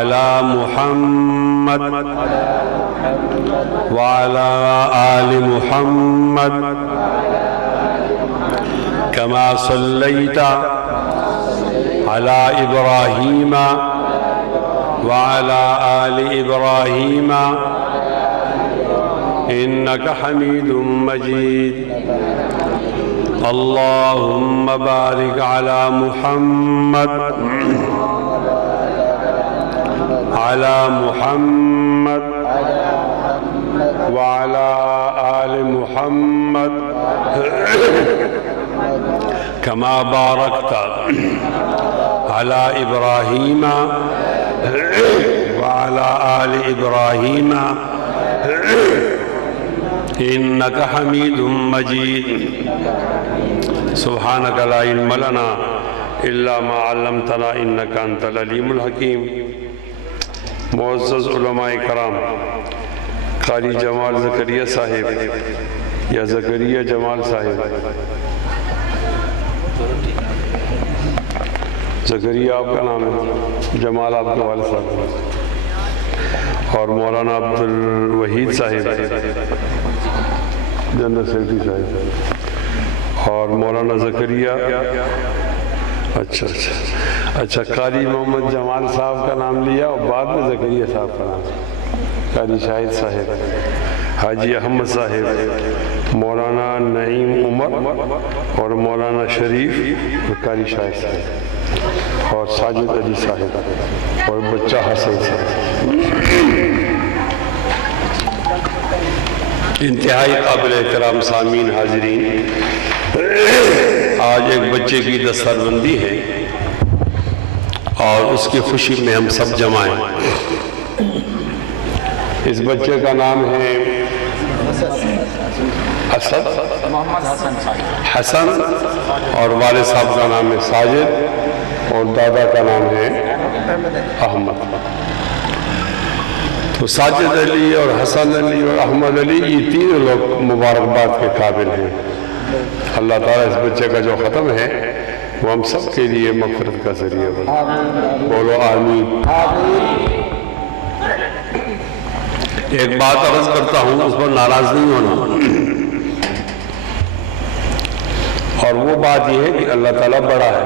على محمد وعلى آل محمد كما صليت على إبراهيم وعلى آل إبراهيم إنك حميد مجيد اللهم بارك على محمد على محمد وعلى آل محمد كما باركت على إبراهيم وعلى آل إبراهيم إنك حميد مجيد سبحانك لا علم لنا إلا ما علمتنا إنك أنت العليم الحكيم معزز علماء کرام، قاری جمال زکریا صاحب یا زکریا جمال صاحب، زکریا آپ کا نام ہے، جمال آپ کے والد صاحب، اور مولانا عبدالوحید صاحب جنرل سیکرٹری صاحب، اور مولانا زکریا اچھا قاری محمد جمال صاحب کا نام لیا اور بعد میں زکریا صاحب کا نام، قاری شاہد صاحب، حاجی احمد صاحب، مولانا نعیم عمر اور مولانا شریف اور قاری شاہد صاحب اور ساجد علی صاحب اور بچہ حسن صاحب۔ انتہائی قابل احترام سامعین حاضرین، آج ایک بچے کی دستربندی ہے اور اس کی خوشی میں ہم سب جمع ہیں۔ اس بچے کا نام ہے حسن اور والد صاحب کا نام ہے ساجد اور دادا کا نام ہے احمد۔ تو ساجد علی اور حسن علی اور احمد علی یہ تینوں لوگ مبارکباد کے قابل ہیں۔ اللہ تعالیٰ اس بچے کا جو ختم ہے وہ ہم سب کے لیے مغفرت کا ذریعہ بنے، بولو آمین۔ ایک بات عرض کرتا ہوں، اس پر ناراض نہیں ہونا، اور وہ بات یہ ہے کہ اللہ تعالیٰ بڑا ہے۔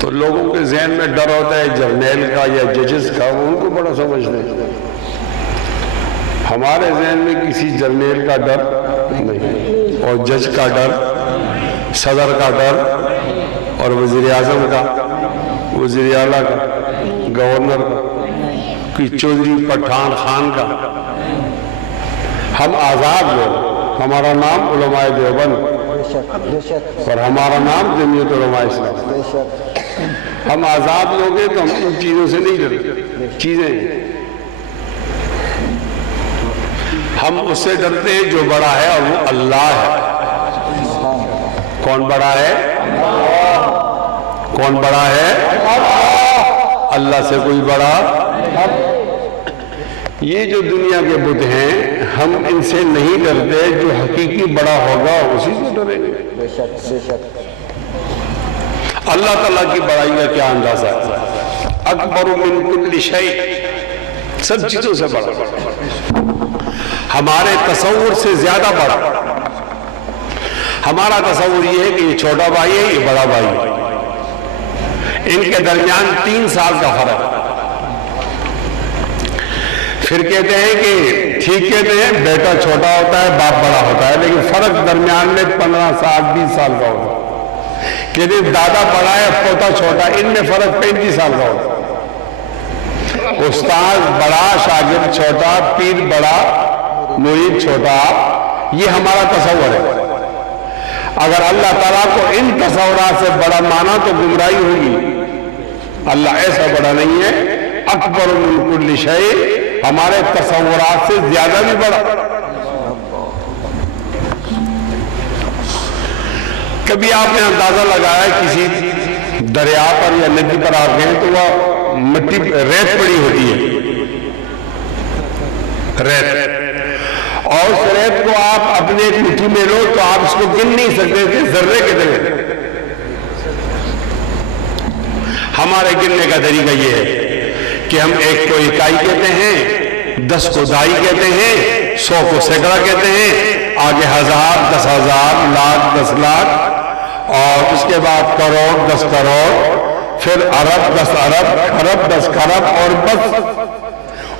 تو لوگوں کے ذہن میں ڈر ہوتا ہے جرنیل کا یا ججز کا، وہ ان کو بڑا سمجھتے ہیں۔ ہمارے ذہن میں کسی جرنیل کا ڈر نہیں، اور جج کا ڈر، صدر کا ڈر، اور وزیر اعظم کا، وزیر اعلیٰ کا، گورنر کا، چودھری پٹھان خان کا۔ ہم آزاد لوگ، ہمارا نام علماء دیوبند اور ہمارا نام جمعیت علماء اسلام۔ ہم آزاد لوگ ہیں تو ہم ان چیزوں سے نہیں ڈرتے، چیزیں ہم اس سے ڈرتے ہیں جو بڑا ہے، اور وہ اللہ ہے۔ کون بڑا ہے؟ کون بڑا ہے؟ اللہ سے کوئی بڑا۔ یہ جو دنیا کے بت ہیں ہم ان سے نہیں ڈرتے، جو حقیقی بڑا ہوگا اسی سے ڈریں گے۔ اللہ تعالیٰ کی بڑائی کا کیا اندازہ ہے؟ اکبر من کل شیء، سب چیزوں سے بڑا، ہمارے تصور سے زیادہ بڑا۔ ہمارا تصور یہ ہے کہ یہ چھوٹا بھائی ہے، یہ بڑا بھائی ہے، ان کے درمیان 3 سال کا فرق ہے۔ پھر کہتے ہیں کہ ٹھیک کہتے ہیں بیٹا چھوٹا ہوتا ہے باپ بڑا ہوتا ہے، لیکن فرق درمیان میں 15 سال 20 سال کا ہوتا ہے۔ کہتے ہیں دادا بڑا ہے پوتا چھوٹا، ان میں فرق 35 سال کا ہوتا ہے۔ استاد بڑا، شاگرد چھوٹا، پیر بڑا، مرید چھوٹا، یہ ہمارا تصور ہے۔ اگر اللہ تعالیٰ کو ان تصورات سے بڑا مانا تو گمراہی ہوگی۔ اللہ ایسا بڑا نہیں ہے، اکبر من کل شیء، ہمارے تصورات سے زیادہ بھی بڑا۔ کبھی آپ نے اندازہ لگایا کسی دریا پر یا ندی پر آپ گئے تو وہ مٹی ریت پڑی ہوتی ہے، ریت، اور اس ریت کو آپ اپنے ایک مٹھی میں لو تو آپ اس کو گن نہیں سکتے تھے، ذرے کے ذرے۔ ہمارے گننے کا طریقہ یہ ہے کہ ہم 1 کو اکائی کہتے ہیں، 10 کو دائی کہتے ہیں، 100 کو سینکڑا کہتے ہیں، آگے 1000، 10,000، لاکھ، 10 لاکھ، اور اس کے بعد کروڑ، 10 کروڑ، پھر ارب، 10 ارب، خرب، 10 خرب، اور بس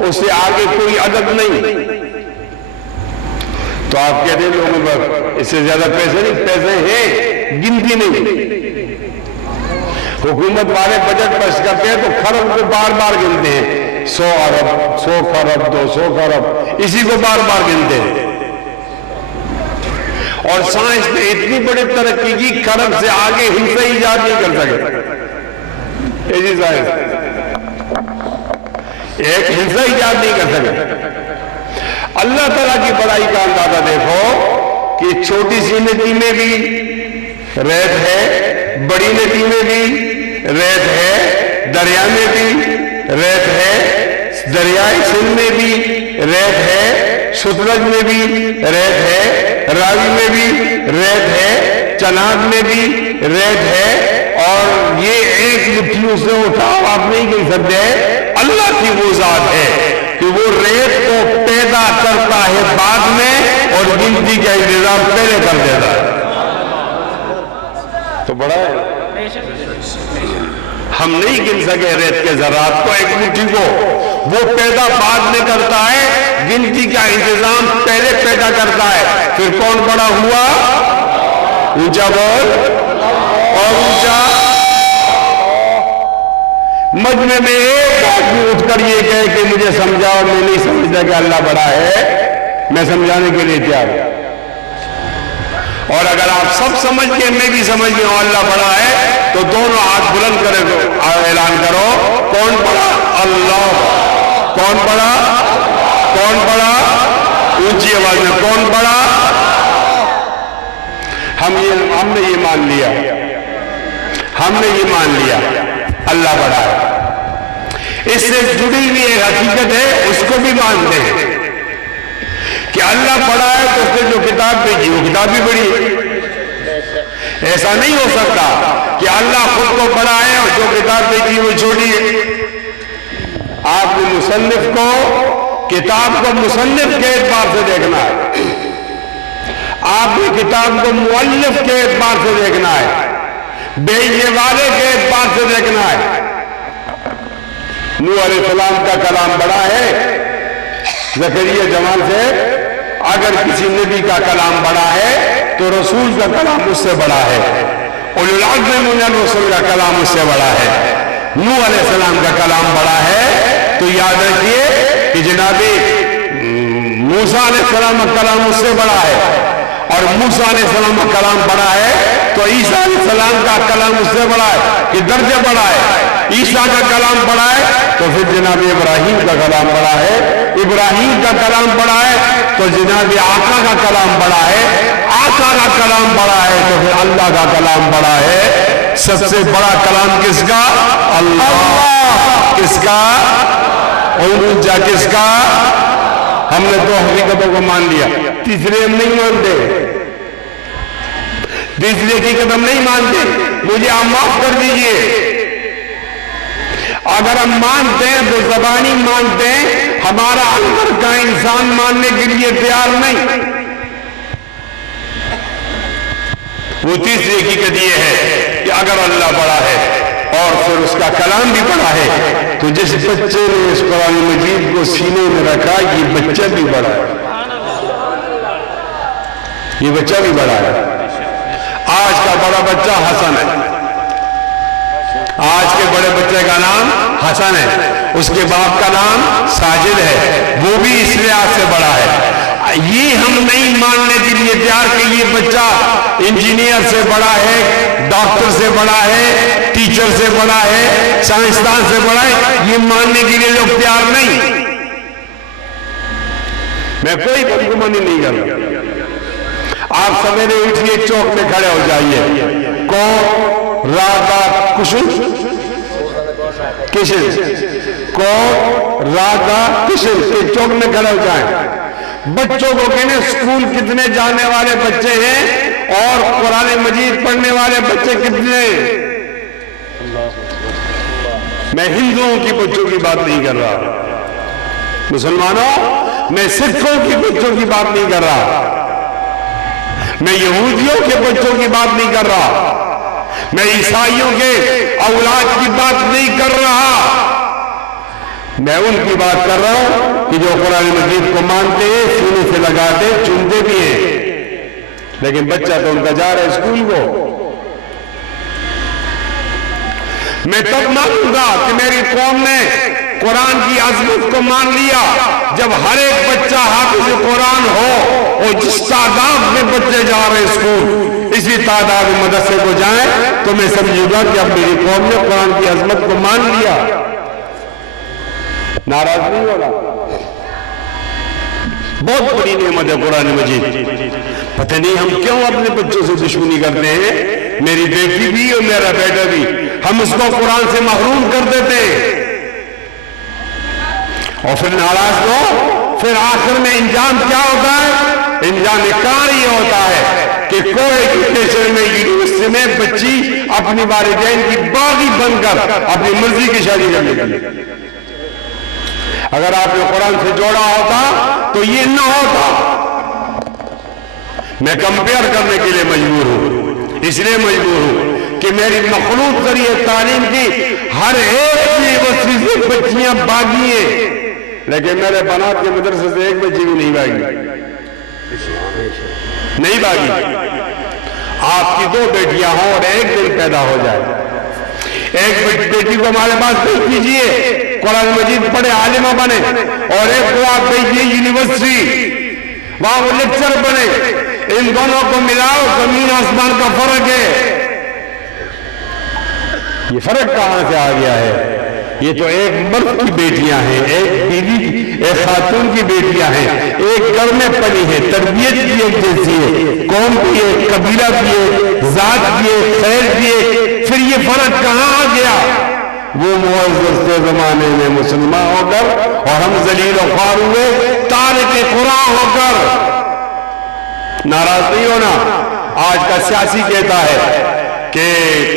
اس سے آگے کوئی عدد نہیں۔ تو آپ کہتے ہیں لوگوں پر اس سے زیادہ پیسے نہیں، پیسے ہیں، گنتی نہیں۔ حکومت والے بجٹ پیش کرتے ہیں تو خرب کو بار بار گنتے ہیں، 100 ارب، 100 خرب، 200 خرب، اسی کو بار بار گنتے ہیں۔ اور سائنس نے اتنی بڑی ترقی کی، خرب سے آگے ہندسہ ایجاد نہیں کر سکے۔ ایسی سائنس ایک ہندسہ ایجاد نہیں کر سکے۔ اللہ تعالیٰ کی بڑائی کا اندازہ دیکھو کہ چھوٹی سی ندی میں بھی ریت ہے، بڑی ندی میں بھی ریت ہے، دریا میں بھی ریت ہے، دریائے سندھ میں بھی ریت ہے، ستلج میں بھی ریت ہے، راوی میں بھی ریت ہے، چناب میں بھی ریت ہے، اور یہ ایک مٹھی اس نے اٹھاؤ آپ نہیں کہہ سکتے۔ اللہ کی وہ ذات ہے کہ وہ ریت کو پیدا کرتا ہے بعد میں اور گنتی کا انتظام پہلے کر دیتا ہے۔ تو بڑا ہے، ہم نہیں گن سکے ریت کے ذرات کو، ایک مٹھی کو وہ پیدا بعد میں کرتا ہے، گنتی کا انتظام پہلے پیدا کرتا ہے۔ پھر کون بڑا ہوا؟ اونچا بول اور اونچا۔ مجمع میں ایک آدمی اٹھ کر یہ کہے کہ مجھے سمجھاؤ، میں نہیں سمجھتا کہ اللہ بڑا ہے، میں سمجھانے کے لیے تیار ہوں۔ اور اگر آپ سب سمجھ کے میں بھی سمجھ گیا ہوں اللہ بڑا ہے، تو دونوں ہاتھ بلند کرے تو اعلان کرو، کون بڑا؟ اللہ۔ کون بڑا؟ کون بڑا؟ اونچی آواز میں کون بڑا؟ ہم نے یہ مان لیا، ہم نے یہ مان لیا اللہ بڑا ہے۔ اس سے جڑی ہوئی ایک حقیقت ہے، اس کو بھی مانتے ہیں کہ اللہ بڑا ہے، تو اس نے جو کتاب بھیجی وہ کتاب بھی بڑی ہے۔ ایسا نہیں ہو سکتا کہ اللہ خود کو بڑا ہے اور جو کتاب بھیجی وہ چھوٹی ہے۔ آپ نے مصنف کو، کتاب کو مصنف کے اعتبار سے دیکھنا ہے، آپ نے کتاب کو مؤلف کے اعتبار سے دیکھنا ہے، بھیجنے والے کے اعتبار سے دیکھنا ہے۔ نوح علیہ السلام کا کلام بڑا ہے، زکریا جمال سے اگر کسی نبی کا کلام بڑا ہے تو رسول کا کلام اس سے بڑا ہے، اولو العزم من الرسل کا کلام اس سے بڑا ہے۔ نوح علیہ السلام کا کلام بڑا ہے تو یاد رکھیے کہ جناب موسیٰ علیہ السلام کا کلام اس سے بڑا ہے، اور موسیٰ علیہ السلام کا کلام بڑا ہے تو عیسیٰ علیہ السلام کا کلام اس سے بڑا ہے کہ درجہ بڑا ہے۔ عیسیٰ کا کلام بڑا ہے تو پھر جناب ابراہیم کا کلام بڑا ہے، ابراہیم کا کلام بڑا ہے تو جناب آقا کا کلام بڑا ہے، آقا کا کلام بڑا ہے تو پھر اللہ کا کلام بڑا ہے۔ سب سے بڑا کلام کس کا؟ اللہ۔ کس کا؟ اونچا کس کا؟ ہم نے دو حقیقتوں کو مان لیا، تیسری ہم نہیں مانتے، تیسری حقیقت ہم نہیں مانتے۔ مجھے آپ معاف کر دیجئے، اگر ہم مانتے ہیں تو زبانی مانتے ہیں، ہمارا اندر کا انسان ماننے کے لیے تیار نہیں۔ وہ تیسری حقیقت یہ ہے کہ اگر اللہ بڑا ہے اور پھر اس کا کلام بھی بڑا ہے تو جس بچے نے اس قرآن مجید کو سینے میں رکھا یہ بچہ بھی بڑا ہے، یہ بچہ بھی بڑا ہے۔ آج کا بڑا بچہ حسن ہے، آج کے بڑے بچے کا نام حسن ہے، اس کے باپ کا نام ساجد ہے، وہ بھی اس لحاظ سے بڑا ہے۔ یہ ہم نہیں ماننے کے لیے تیار کہ یہ بچہ انجینئر سے بڑا ہے، ڈاکٹر سے بڑا ہے، ٹیچر سے بڑا ہے، سائنسدان سے بڑا ہے، یہ ماننے کے لیے لوگ تیار نہیں۔ میں کوئی بدگمانی نہیں کر رہا، آپ سویرے اٹھیے چوک میں کھڑے ہو جائیے، کون راگا کشن کون راگا کشن کے چوک میں کھڑے ہو جائیں، بچوں کو کہنے اسکول کتنے جانے والے بچے ہیں اور قرآن مجید پڑھنے والے بچے کتنے ہیں؟ میں ہندوؤں کی بچوں کی بات نہیں کر رہا، مسلمانوں میں سکھوں کی بچوں کی بات نہیں کر رہا، میں یہودیوں کے بچوں کی بات نہیں کر رہا، میں عیسائیوں کے اولاد کی بات نہیں کر رہا، میں ان کی بات کر رہا ہوں کہ جو قرآن مجید کو مانتے ہیں، سینے سے لگاتے چنتے بھی ہیں، لیکن بچہ تو ان کا جا رہا ہے اسکول کو۔ میں تب مانوں گا کہ میری قوم نے قرآن کی عظمت کو مان لیا جب ہر ایک بچہ حافظ قرآن ہو، اور جس تعداد میں بچے جا رہے اسکول اسی تعداد میں مدرسے کو جائیں، تو میں سمجھوں گا کہ اب میری قوم نے قرآن کی عظمت کو مان لیا۔ ناراض نہیں ہو رہا، بہت بڑی نعمت ہے قرآن مجید۔ پتہ نہیں ہم کیوں اپنے بچوں سے دشمنی کرتے ہیں، میری بیٹی بھی اور میرا بیٹا بھی، ہم اس کو قرآن سے محروم کر دیتے ہیں، اور پھر ناراض ہو، پھر آخر میں انجام کیا ہوتا ہے؟ انجام کار یہ ہوتا ہے کہ کوئی ایجوکیشن میں، یونیورسٹی میں بچی اپنی والدین کی باغی بن کر اپنی مرضی کی شادی کر لیتی۔ اگر آپ نے قرآن سے جوڑا ہوتا تو یہ نہ ہوتا۔ میں کمپیئر کرنے کے لیے مجبور ہوں، اس لیے مجبور ہوں کہ میری مخلوط ذریعے تعلیم کی ہر ایک یونیورسٹی سے بچیاں باغی ہیں، لیکن میرے بنات کے مدرسے سے ایک بچی بھی نہیں باغی، نہیں باغی۔ آپ کی 2 بیٹیاں ہوں اور ایک دن پیدا ہو جائے، ایک بیٹی کو ہمارے پاس بھیج دیجیے، قرآن مجید پڑھے عالمہ بنے، اور ایک کو آپ بھیجیے یونیورسٹی، وہاں وہ لیکچر بنے۔ ان دونوں کو ملاؤ، زمین آسمان کا فرق ہے۔ یہ فرق کہاں سے آ گیا ہے؟ یہ تو ایک مرد کی بیٹیاں ہیں، ایک بیوی، ایک خاتون کی بیٹیاں ہیں، ایک گھر میں پلی ہے، تربیت بھی ایک جیسی ہے، قوم بھی ہے، قبیلہ بھی ہے، ذات بھی ہے، خیر بھی ہے، پھر یہ فرق کہاں آ گیا؟ وہ معزز سے زمانے میں مسلمان ہو کر اور ہم ذلیل و خوار ہوئے تارک قرآن ہو کر۔ ناراض نہیں ہونا۔ آج کا سیاسی کہتا ہے کہ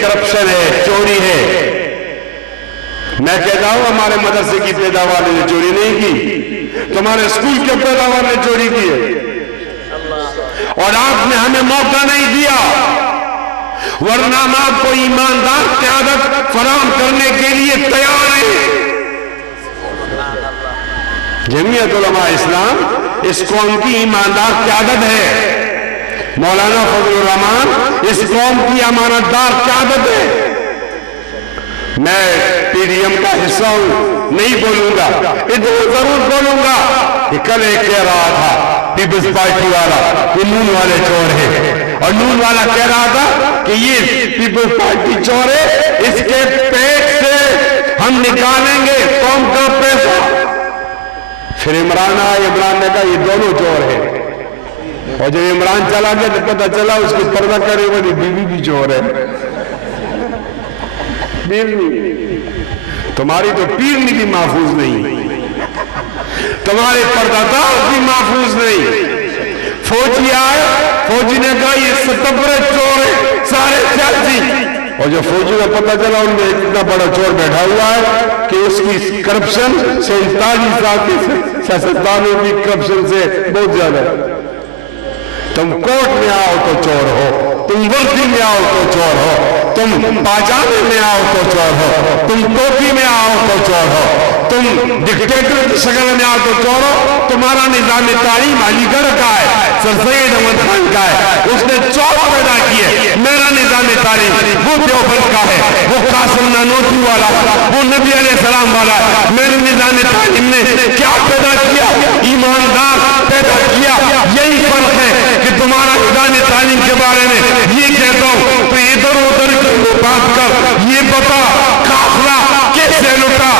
کرپشن ہے، چوری ہے، میں کہتا ہوں ہمارے مدرسے کی پیداوار نے چوری نہیں کی، تمہارے اسکول کے پیداوار نے چوری کی ہے، اور آپ نے ہمیں موقع نہیں دیا، ورنہ ہم آپ کو ایماندار قیادت فراہم کرنے کے لیے تیار ہیں۔ جمعیت علماء اسلام اس قوم کی ایماندار قیادت ہے، مولانا فضل الرحمان اس قوم کی امانتدار قیادت ہے۔ میں پی ڈی ایم کا حصہ ہوں، نہیں بولوں گا، ادھر ضرور بولوں گا کہ کل ایک کہہ رہا تھا پیپلز پارٹی والا کہ نون والے چور ہیں، اور نون والا کہہ رہا تھا کہ یہ پیپلز پارٹی چور ہے، اس کے پیٹ سے ہم نکالیں گے قوم کا پیسہ۔ پھر عمران آئے، عمران نے کہا یہ دونوں چور ہیں، اور جب عمران چلا گیا تو پتہ چلا اس کی پردہ کرے والی بیوی بھی چور ہے۔ تمہاری تو پیرنی بھی محفوظ نہیں، تمہارے پردہ دار بھی محفوظ نہیں۔ فوجی آئے، فوجی نے کہا یہ 77 چور ہے، سارے سیاسی، اور جو فوجی کو پتہ چلا ان میں اتنا بڑا چور بیٹھا ہوا ہے کہ اس کی کرپشن 47 سال کی سیاستدانوں کی کرپشن سے بہت زیادہ ہے۔ تم کوٹ میں آؤ تو چور ہو، تم وردی میں آؤ تو چور ہو، تم پاجامے میں آؤ تو چور ہو، تم ٹوپی میں آؤ تو چور ہو، تم ڈکٹیٹر کی شکل میں آؤ تو چور ہو۔ تمہارا نظام تعلیم علی گڑھ کا ہے، سر سید احمد خان کا ہے، اس نے چور پیدا کیے۔ میرا نظام تعلیم وہ دیوبند کا ہے، وہ قاسم نانوتوی والا، وہ نبی علیہ السلام والا ہے۔ میرے نظام تعلیم نے کیا پیدا کیا؟ ایماندار پیدا کیا۔ یہی فرق ہے کہ تمہارا نظام تعلیم کے بارے میں یہ کہتا ہوں تو ادھر ادھر بات کر، یہ بتا قافلہ کیسے لٹا،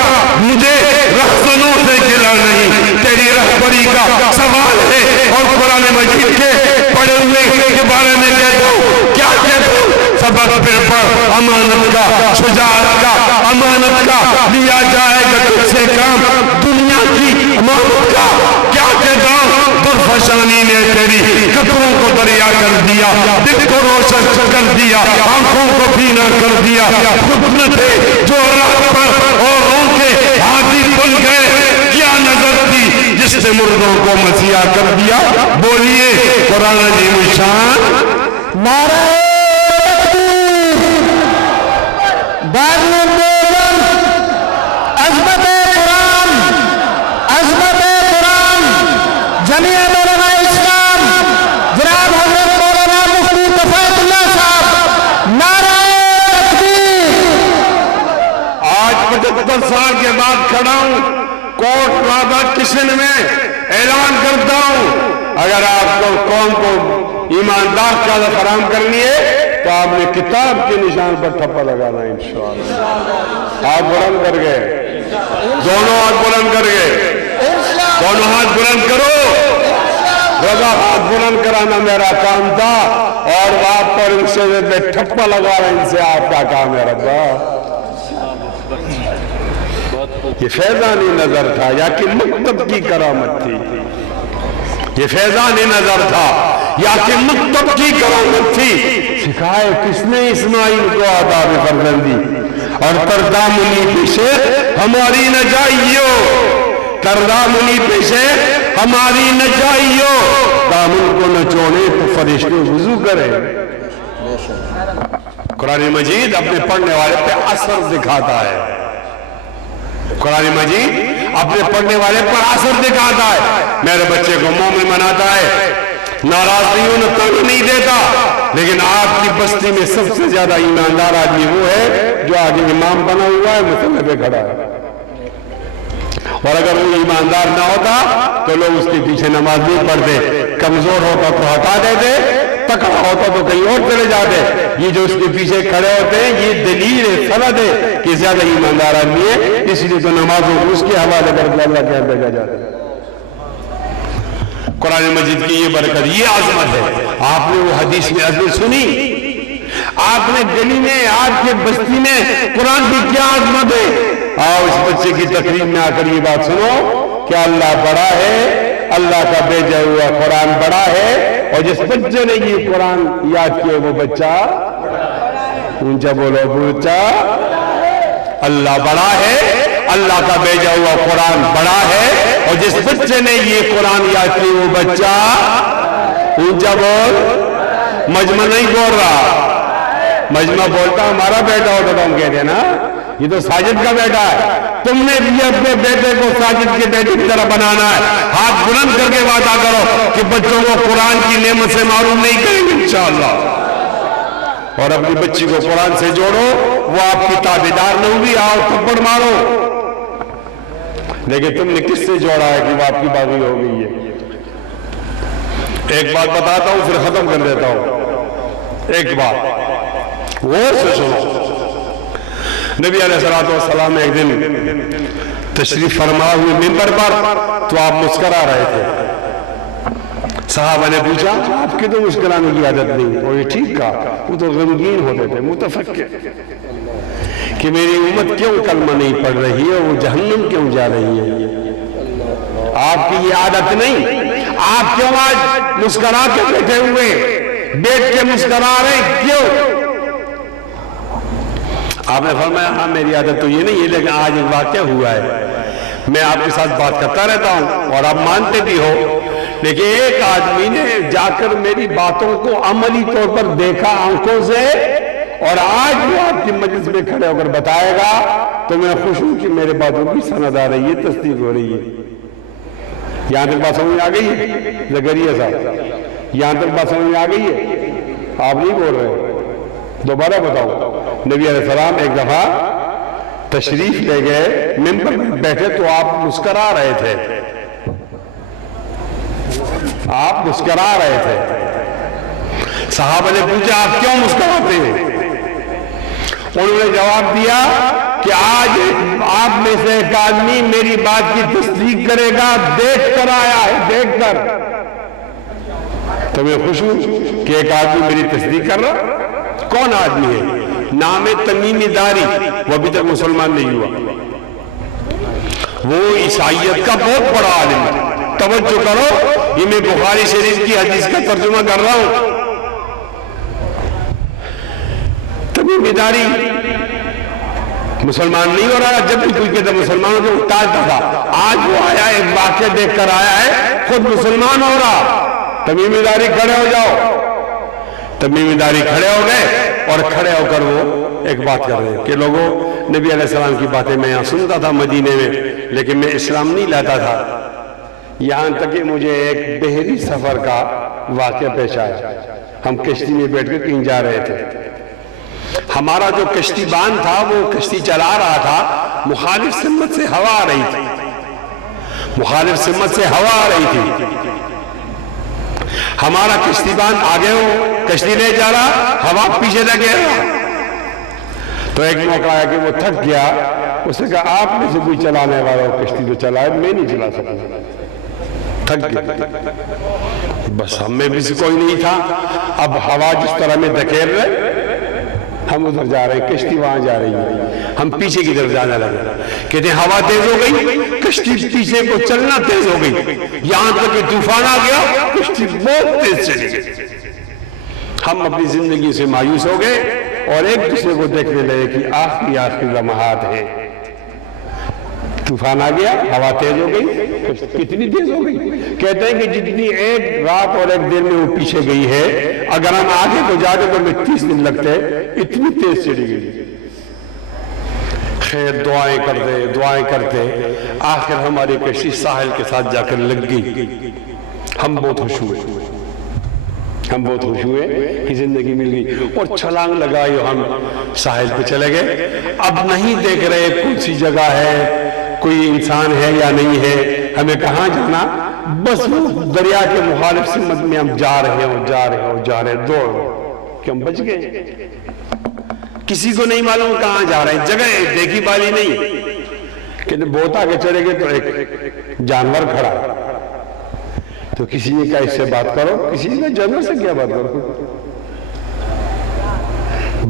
مجھے رہزنوں سے گلا نہیں، تیری رہبری کا سوال ہے۔ اور قرآن مجید کے پڑھے ہوئے کے بارے میں کہتا ہوں، کیا کہتا ہوں؟ سبق پھر پڑھ، امانت کا، شجاعت کا، امانت کا لیا جائے گا تجھ سے کام، دنیا کی امانت کا۔ کیا کہتا ہوں؟ درفش پریشانی نے تیری قطروں کو دریا کر دیا، دل کو روشن کر دیا، آنکھوں کو پینا کر دیا، خود نہ تھے جو راہ پر اوروں کے ہاتھی بن گئے، کیا نظر تھی جس نے مردوں کو مسیحا کر دیا۔ بولیے قرآن عظیم الشان نعرہ تکبیر، دارالعلوم دیوبند، عظمت قرآن، عظمت قرآن، جمعیت علماء اسلام جناب حضرت مولانا مفتی کفایت اللہ صاحب، نعرہ تکبیر۔ آج 75 سال کے بعد کھڑا ہوں کوٹ پلازا کچن میں، اعلان کرتا ہوں اگر آپ کو قوم کو ایماندار قیادت فراہم کرنی ہے تو آپ نے کتاب کے نشان پر ٹھپا لگانا ہے انشاءاللہ۔ ہاتھ بلند کر گئے، دونوں ہاتھ بلند کر گئے، دونوں ہاتھ بلند کرو۔ رضا ہاتھ بلند کرانا میرا کام تھا اور آپ پر ان سے ٹھپا لگا رہے، ان سے آپ کا کام ہے ربا۔ یہ فیضانی نظر تھا یا کہ مکتب کی کرامت تھی؟ یہ فیضانی نظر تھا یا کہ مکتب کی کرامت تھی؟ سکھائے کس نے اسماعیل کو آداب فرزندی؟ اور تردامنی پیشے ہماری نہ جائیو، تردامنی پیشے ہماری نہ جائیو، دامن کو نہ چوڑے تو فرشتے وضو کرے۔ قرآن مجید اپنے پڑھنے والے پہ اثر دکھاتا ہے، قرآن مجید اپنے پڑھنے والے پر اثر دکھاتا ہے۔ میرے بچے کو مومن مناتا ہے، ناراض نہیں ہوں، تنگ نہیں دیتا، لیکن آپ کی بستی میں سب سے زیادہ ایماندار آدمی وہ ہے جو آگے امام بنا ہوا ہے، مسئلے پہ کھڑا ہے۔ اور اگر وہ ایماندار نہ ہوتا تو لوگ اس کے پیچھے نماز نہیں پڑھتے، کمزور ہوتا تو ہٹا دیتے، تکڑا ہوتا تو کہیں اور چلے جاتے۔ یہ جو اس کے پیچھے کھڑے ہوتے ہیں یہ دلیل ہے، سند ہے کہ زیادہ ایماندار آدمی ہے، اس لیے تو نمازوں کو اس کے حوالے کر کے اللہ کے ہاں بھیجا جاتا ہے۔ قرآن مجید کی یہ برکت، یہ عظمت ہے۔ آپ نے وہ حدیث میں عظمت سنی؟ آپ نے گلی میں، آپ کے بستی میں قرآن کی کیا عظمت ہے؟ آؤ اس بچے کی تقریب میں آ کر یہ بات سنو کہ اللہ بڑا ہے، اللہ کا بھیجا ہوا قرآن بڑا ہے، اور جس بچے نے یہ قرآن یاد کیا وہ بچہ اونچا بولو، بچہ اللہ بڑا ہے، اللہ کا بھیجا ہوا قرآن بڑا ہے، اور جس بچے نے یہ قرآن یاد کیا وہ بچہ اونچا بول۔ مجمع نہیں بول رہا، مجمع بولتا ہمارا بیٹا ہوتا تو ہم کہتے ہیں نا یہ تو ساجد کا بیٹا ہے۔ تم نے بھی اپنے بیٹے کو ساجد کے بیٹے کی طرح بنانا ہے۔ ہاتھ بلند کر کے وعدہ کرو کہ بچوں کو قرآن کی نعمت سے معروم نہیں کریں گے انشاءاللہ، اور اپنی بچی کو قرآن سے جوڑو، وہ آپ کی تابعدار نہ ہوگی، آؤ تھپڑ مارو، لیکن تم نے کس سے جوڑا ہے کہ وہ آپ کی باغی ہو گئی ہے؟ ایک بات بتاتا ہوں پھر ختم کر دیتا ہوں، ایک بات غور سے سنو۔ نبی علیہ السلام ایک دن تشریف فرما ہوئے منبر پر تو آپ مسکرا رہے تھے۔ صحابہ نے پوچھا آپ کی تو مسکرانے کی عادت نہیں، اور یہ ٹھیک کہا، وہ تو غمگین ہوتے تھے، متفکر کہ میری امت کیوں کلمہ نہیں پڑھ رہی ہے، وہ جہنم کیوں جا رہی ہے۔ آپ کی یہ عادت نہیں، آپ کیوں آج مسکرا کے بیٹھے ہوئے، بیٹھ کے مسکرا رہے کیوں؟ آپ نے فرمایا ہاں میری عادت تو یہ نہیں ہے، لیکن آج ایک واقعہ ہوا ہے، میں آپ کے ساتھ بات کرتا رہتا ہوں اور آپ مانتے بھی ہو، لیکن ایک آدمی نے جا کر میری باتوں کو عملی طور پر دیکھا آنکھوں سے، اور آج وہ آپ کی مجلس میں کھڑے ہو کر بتائے گا تو میں خوش ہوں کہ میرے باتوں کی سند آ رہی ہے، تصدیق ہو رہی ہے۔ یہاں تک بات سمجھ آ گئی ہے زکریا صاحب؟ یہاں تک بات سمجھ آ گئی ہے؟ آپ نہیں بول رہے، دوبارہ بتاؤ۔ نبی علیہ السلام ایک دفعہ تشریف لے گئے، منبر میں بیٹھے تو آپ مسکرا رہے تھے، آپ مسکرا رہے تھے۔ صحابہ نے پوچھا آپ کیوں مسکراتے ہیں؟ انہوں نے جواب دیا کہ آج آپ میں سے ایک آدمی میری بات کی تصدیق کرے گا، دیکھ کر آیا ہے، دیکھ کر۔ تو میں خوش ہوں کہ ایک آدمی میری تصدیق کر رہا۔ کون آدمی ہے؟ نام تمیمی داری، وہ ابھی تک مسلمان نہیں ہوا، وہ عیسائیت کا بہت بڑا عالم ہے، توجہ کرو، یہ میں بخاری شریف کی حدیث کا ترجمہ کر رہا ہوں۔ تمیم داری مسلمان نہیں ہو رہا، جب بھی کوئی کہتا مسلمانوں کو اٹھاتا تھا، آج وہ آیا ایک واقعہ دیکھ کر آیا ہے، خود مسلمان ہو رہا۔ تمیم داری کھڑے ہو جاؤ۔ تمیم داری کھڑے ہو گئے اور کھڑے ہو کر وہ ایک بات کر رہے ہیں کہ لوگوں، نبی علیہ السلام کی باتیں میں یہاں سنتا تھا مدینے میں، لیکن میں اسلام نہیں لاتا تھا، یہاں تک کہ مجھے ایک بحری سفر کا واقعہ پیش آیا۔ ہم کشتی میں بیٹھ کر کہیں جا رہے تھے، ہمارا جو کشتی بان تھا وہ کشتی چلا رہا تھا، مخالف سمت سے ہوا آ رہی تھی، مخالف سمت سے ہوا آ رہی تھی۔ ہمارا کشتی بان آگے ہو، کشتی لے جا رہا، ہوا پیچھے لگے رہا۔ تو ایک موقع آیا کہ وہ تھک گیا، اس نے کہا آپ میں سے کوئی چلانے والا ہو کشتی تو چلائے، میں نہیں چلا سکتا، تھک گیا۔ بس ہم میں بھی سے کوئی نہیں تھا، اب ہوا جس طرح میں دھکیل رہے، ہم ادھر جا رہے ہیں، کشتی وہاں جا رہی ہے، ہم پیچھے کی طرف جانے لگے، کہتے ہیں ہوا تیز ہو گئی، کشتی پیچھے کو چلنا تیز ہو گئی، یہاں تک کہ طوفان آ گیا، کشتی بہت تیز چلی گئی۔ ہم اپنی زندگی سے مایوس ہو گئے اور ایک دوسرے کو دیکھنے لگے کہ آخری لمحات ہیں، طوفان آ گیا، ہوا تیز ہو گئی، کتنی تیز ہو گئی؟ کہتے ہیں کہ جتنی ایک رات اور ایک دن میں وہ پیچھے گئی ہے، اگر ہم آگے کو جاتے تو ہمیں 30 دن لگتے، اتنی تیز چلی گئی۔ خیر دعائیں کرتے آخر ہماری کشتی ساحل کے ساتھ جا کر لگ گئی۔ ہم بہت خوش ہوئے کہ زندگی مل گئی، اور چھلانگ لگائی ہم ساحل پہ چلے گئے۔ اب نہیں دیکھ رہے کون سی جگہ ہے، کوئی انسان ہے یا نہیں ہے، ہمیں کہاں جانا، بس وہ دریا کے مخالف سمت میں ہم جا رہے ہیں، دوڑ کہ ہم بچ گئے۔ کسی کو نہیں معلوم کہاں جا رہے ہیں، جگہ دیکھی بالی نہیں، کہ بہت آگے چلے گئے تو ایک جانور کھڑا، تو کسی نے کہا اس سے بات کرو، کسی نے جانور سے کیا بات کرو،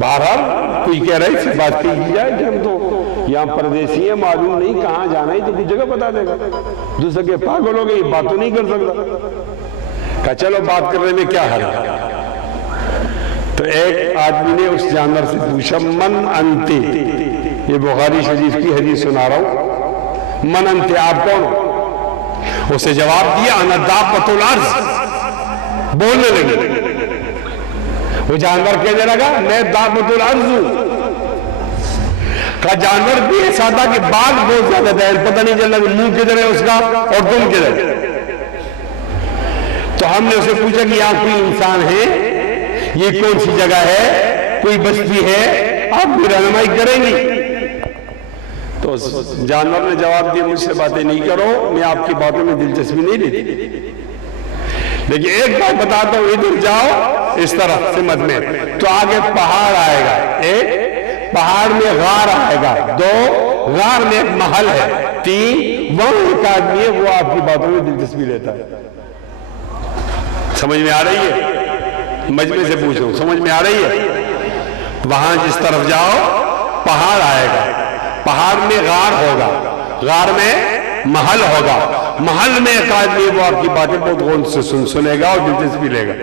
بہرحال کوئی کہہ رہا ہے اس سے بات کی جائے کہ ہم تو یہاں پردیسی ہیں، معلوم نہیں کہاں جانا ہے، تو کوئی جگہ بتا دے گا۔ دوسرے کے پاگل ہو گئی، بات تو نہیں کر سکتا، کہا چلو بات کرنے میں کیا حل ہے۔ تو ایک آدمی نے اس جانور سے پوچھا من انتی، یہ بخاری شریف کی حدیث سنا رہا ہوں، من انتی آپ کون ہو؟ اسے جواب دیا انا دابۃ الارض، بولنے لگے۔ وہ جانور کہنے لگا میں دابۃ الارض ہوں۔ کہا جانور بھی ایسا تھا کہ بال بہت زیادہ تھا، پتہ نہیں چل رہا منہ کدھر ہے اس کا اور تم کدھر ہے۔ تو ہم نے اسے پوچھا کہ یہاں کوئی انسان ہے، یہ کون سی جگہ ہے، کوئی بستی ہے، آپ بھی رہنمائی کریں گی؟ تو جانور نے جواب دیا مجھ سے باتیں نہیں کرو، میں آپ کی باتوں میں دلچسپی نہیں لیتی، لیکن ایک بات بتاتا ہوں، ادھر جاؤ اس طرف سمت میں تو آگے پہاڑ آئے گا، ایک پہاڑ میں غار آئے گا، 2 غار میں ایک محل ہے، 3 وہاں ایک آدمی ہے وہ آپ کی باتوں میں دلچسپی لیتا ہے۔ سمجھ میں آ رہی ہے؟ مجمع سے پوچھو، سمجھ میں آ رہی ہے؟ وہاں جس طرف جاؤ پہاڑ آئے گا، پہاڑ میں غار ہوگا، غار میں محل ہوگا، محل میں ایک آدمی وہ آپ کی باتیں بہت غور سے سنے گا اور دلچسپی لے گا۔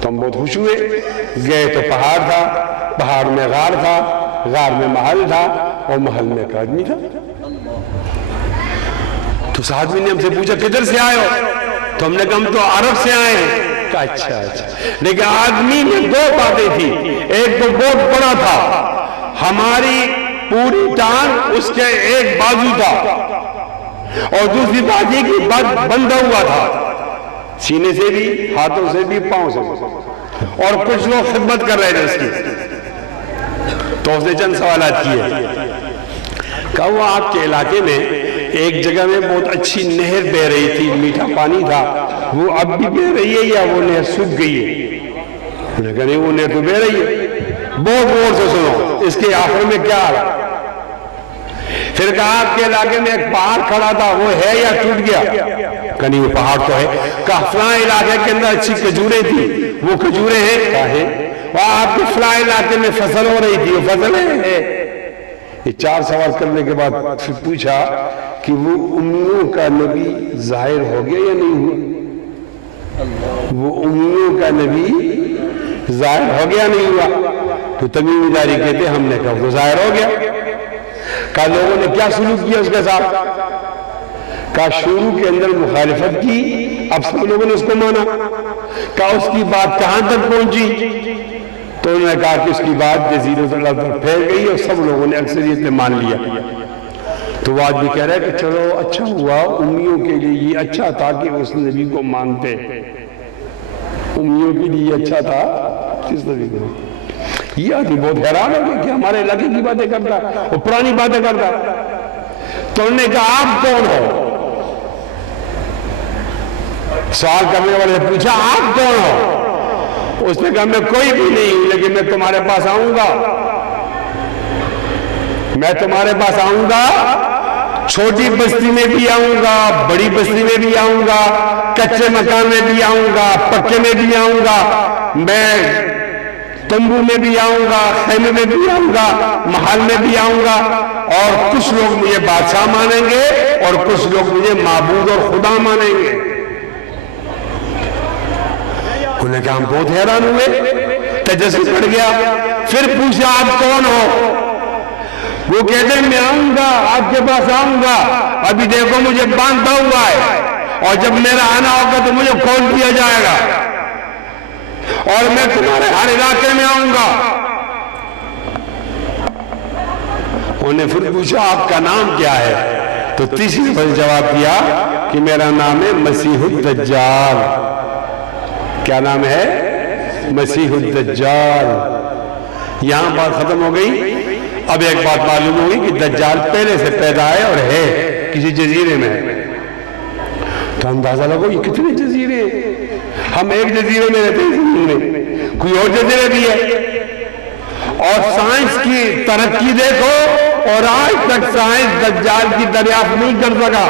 تو ہم بہت خوش ہوئے، گئے تو پہاڑ تھا، پہاڑ میں غار تھا، غار میں محل تھا اور محل میں ایک آدمی تھا۔ تو اس آدمی نے ہم سے پوچھا کدھر سے آئے ہو؟ تو ہم نے کہا ہم تو عرب سے آئے ہیں۔ کہا اچھا، لیکن آدمی میں 2 باتیں تھی، ایک تو بہت بڑا تھا، ہماری پوری ٹانگ اس کے ایک بازو تھا، اور دوسری بات یہ کہ بندھا ہوا تھا، سینے سے بھی، ہاتھوں سے بھی، پاؤں سے بھی، اور کچھ لوگ خدمت کر رہے تھے اس کی۔ تو اس نے چند سوالات کیے، کہا وہ آپ کے علاقے میں ایک جگہ میں بہت اچھی نہر بہ رہی تھی، میٹھا پانی تھا، وہ اب بھی بہ رہی ہے یا وہ نہر سوکھ گئی ہے؟ انہوں نے کہا نہیں وہ نہر تو بہ رہی ہے۔ بہت غور سے سنو، اس کے آخر میں کیا آ رہا؟ پھر کہا آپ کے علاقے میں ایک پہاڑ کھڑا تھا، وہ ہے یا ٹوٹ گیا؟ کہا نہیں وہ پہاڑ تو ہے۔ کہا فلاں علاقے کے اندر اچھی کھجوریں تھی، وہ کھجوریں ہیں؟ کہا ہے۔ وہاں آپ کے فلاں علاقے میں فصل ہو رہی تھی، وہ فصل ہے؟ یہ 4 سوال کرنے کے بعد پھر پوچھا کہ وہ امیوں کا نبی ظاہر ہو گیا یا نہیں ہوا؟ وہ امیوں کا نبی ظاہر ہو گیا نہیں ہوا؟ تو تمیم داری کہتے ہم نے کہا وہ ظاہر ہو گیا۔ کہا لوگوں نے کیا سلوک کیا اس کے ساتھ؟ کہا شروع کے اندر مخالفت کی، اب سب لوگوں نے اس کو مانا۔ کہا اس کی بات کہاں تک پہنچی؟ تو انہوں نے کہا کہ اس کی بات جزیرۃ العرب پر پھیل گئی اور سب لوگوں نے اکثریت نے مان لیا۔ تو وہ آدمی کہہ رہا ہے کہ چلو اچھا ہوا، امیوں کے لیے یہ اچھا تھا کہ اس نبی کو مانتے، امیوں کے لیے یہ اچھا تھا کس نبی کو۔ یہ آدمی بہت حیران ہو گیا کہ ہمارے علاقے کی باتیں کرتا ہے، وہ پرانی باتیں کرتا ہے۔ تو انہوں نے کہا آپ کون ہو؟ سوال کرنے والے نے پوچھا آپ کون ہو؟ اس نے کہا میں کوئی بھی نہیں ہوں، لیکن میں تمہارے پاس آؤں گا، میں تمہارے پاس آؤں گا، چھوٹی بستی میں بھی آؤں گا، بڑی بستی میں بھی آؤں گا، کچے مکان میں بھی آؤں گا، پکے میں بھی آؤں گا، میں تمبو میں بھی آؤں گا، خیمے میں بھی آؤں گا، محل میں بھی آؤں گا، اور کچھ لوگ مجھے بادشاہ مانیں گے اور کچھ لوگ مجھے معبود اور خدا مانیں گے۔ انہوں نے کہا ہم بہت حیران ہوئے، تجسس پڑ گیا۔ پھر پوچھا آپ کون ہو؟ وہ کہتے ہیں میں آؤں گا، آپ کے پاس آؤں گا، ابھی دیکھو مجھے باندھا ہوا ہے، اور جب میرا آنا ہوگا تو مجھے کھول دیا جائے گا، اور میں تمہارے ہر علاقے میں آؤں گا۔ انہوں نے پھر پوچھا آپ کا نام کیا ہے؟ تو تیسری بار جواب دیا کہ میرا نام ہے مسیح الدجال۔ کیا نام ہے؟ مسیح الدجال۔ یہاں بات ختم ہو گئی۔ اب ایک بات معلوم ہوئی کہ دجال پہلے سے پیدا ہے اور ہے کسی جزیرے میں ہے۔ تو اندازہ لگو یہ کتنے جزیرے ہیں؟ ہم ایک جزیرے میں رہتے ہیں زمین میں، کوئی اور جزیرے بھی ہے، اور سائنس کی ترقی دیکھو، اور آج تک سائنس دجال کی دریافت نہیں کر سکا۔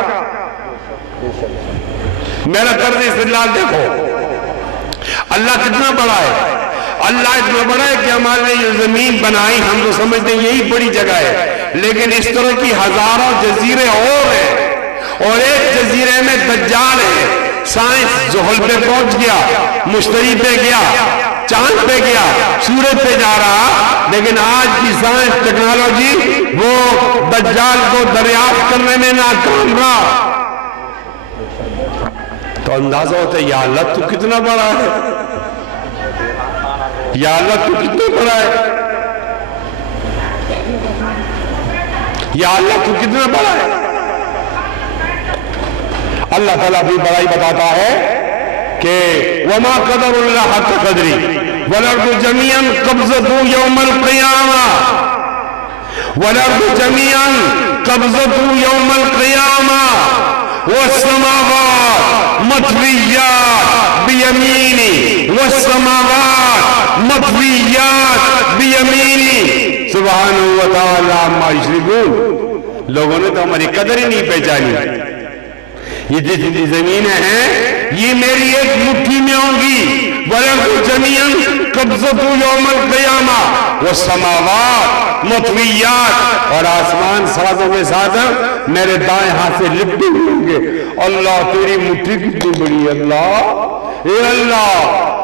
میرا طرز استدلال دیکھو، اللہ کتنا بڑا ہے، اللہ اتنا بڑا ہے کہ ہمارے لیے یہ زمین بنائی، ہم تو سمجھتے ہیں یہی بڑی جگہ ہے، لیکن اس طرح کی ہزاروں جزیرے اور ہیں، اور ایک جزیرے میں دجال ہے۔ سائنس زحل پہ پہنچ گیا، مشتری پہ گیا، چاند پہ گیا، سورج پہ جا رہا، لیکن آج کی سائنس ٹیکنالوجی وہ دجال کو دریافت کرنے میں ناکام رہا۔ تو اندازہ ہوتا ہے یا اللہ تو کتنا بڑا ہے، یا اللہ تو کتنا بڑا ہے، یا اللہ تو کتنا بڑا ہے۔ اللہ تعالیٰ بھی بڑائی بتاتا ہے کہ وما قدر اللہ حق قدری والارض جميعا قبضته يوم القيامة والارض جميعا قبضته يوم القيامة والسماوات مطويات بيمينه والسماوات مطويات بيمينه سبحانه وتعالى عما يشركون۔ لوگوں نے تو ہماری قدر ہی نہیں پہچانی۔ یہ جتنی زمینیں ہیں یہ میری ایک مٹھی میں ہوں گی، وَلَرْضُ جَمِيعًا قَبْضَتُهُ يَوْمَ الْقِيَامَةِ وَالسَّمَاوَاتُ مَطْوِيَّاتُ، اور آسمان سازوں کے ساتھ میرے دائیں ہاتھ سے لپٹے ہوئے ہوں گے۔ اللہ تیری مٹھی کتنی بڑی ہے، اللہ اے اللہ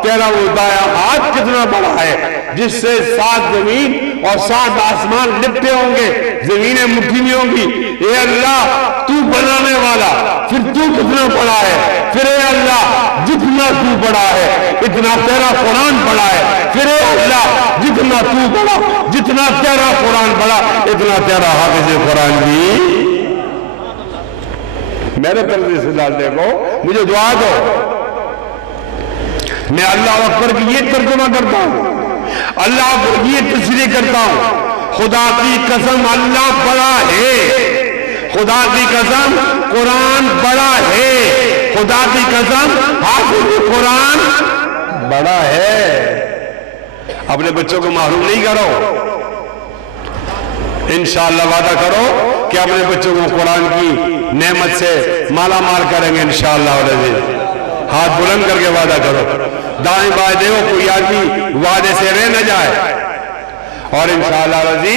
تیرا وہ دائیں ہاتھ کتنا بڑا ہے جس سے 7 زمین اور 7 آسمان لپٹے ہوں گے، زمینیں مٹھی میں ہوں گی۔ اے اللہ تو بنانے والا، پھر تو کتنا بڑا ہے، پھر اے اللہ جتنا تو بڑا ہے اتنا تیرا قرآن بڑا ہے، پھر اے اللہ جتنا تو بڑا، جتنا تیرا قرآن بڑا اتنا تیرا حافظ قرآن بھی۔ میرے طرز سے لال دیکھو، مجھے دعا دو، میں اللہ اکبر کی یہ ترجمہ کرتا ہوں، اللہ اکبر کی یہ تشریح کرتا ہوں۔ خدا کی قسم اللہ بڑا ہے، خدا کی قسم قرآن بڑا ہے، خدا کی قسم حافظ قرآن بڑا ہے۔ اپنے بچوں کو محروم نہیں کرو، انشاءاللہ وعدہ کرو کہ اپنے بچوں کو قرآن کی نعمت سے مالا مال کریں گے انشاءاللہ۔ ہاتھ بلند کر کے وعدہ کرو، دائیں بائیں دیکھو کوئی آدمی وعدے سے رہ نہ جائے، اور انشاءاللہ رضی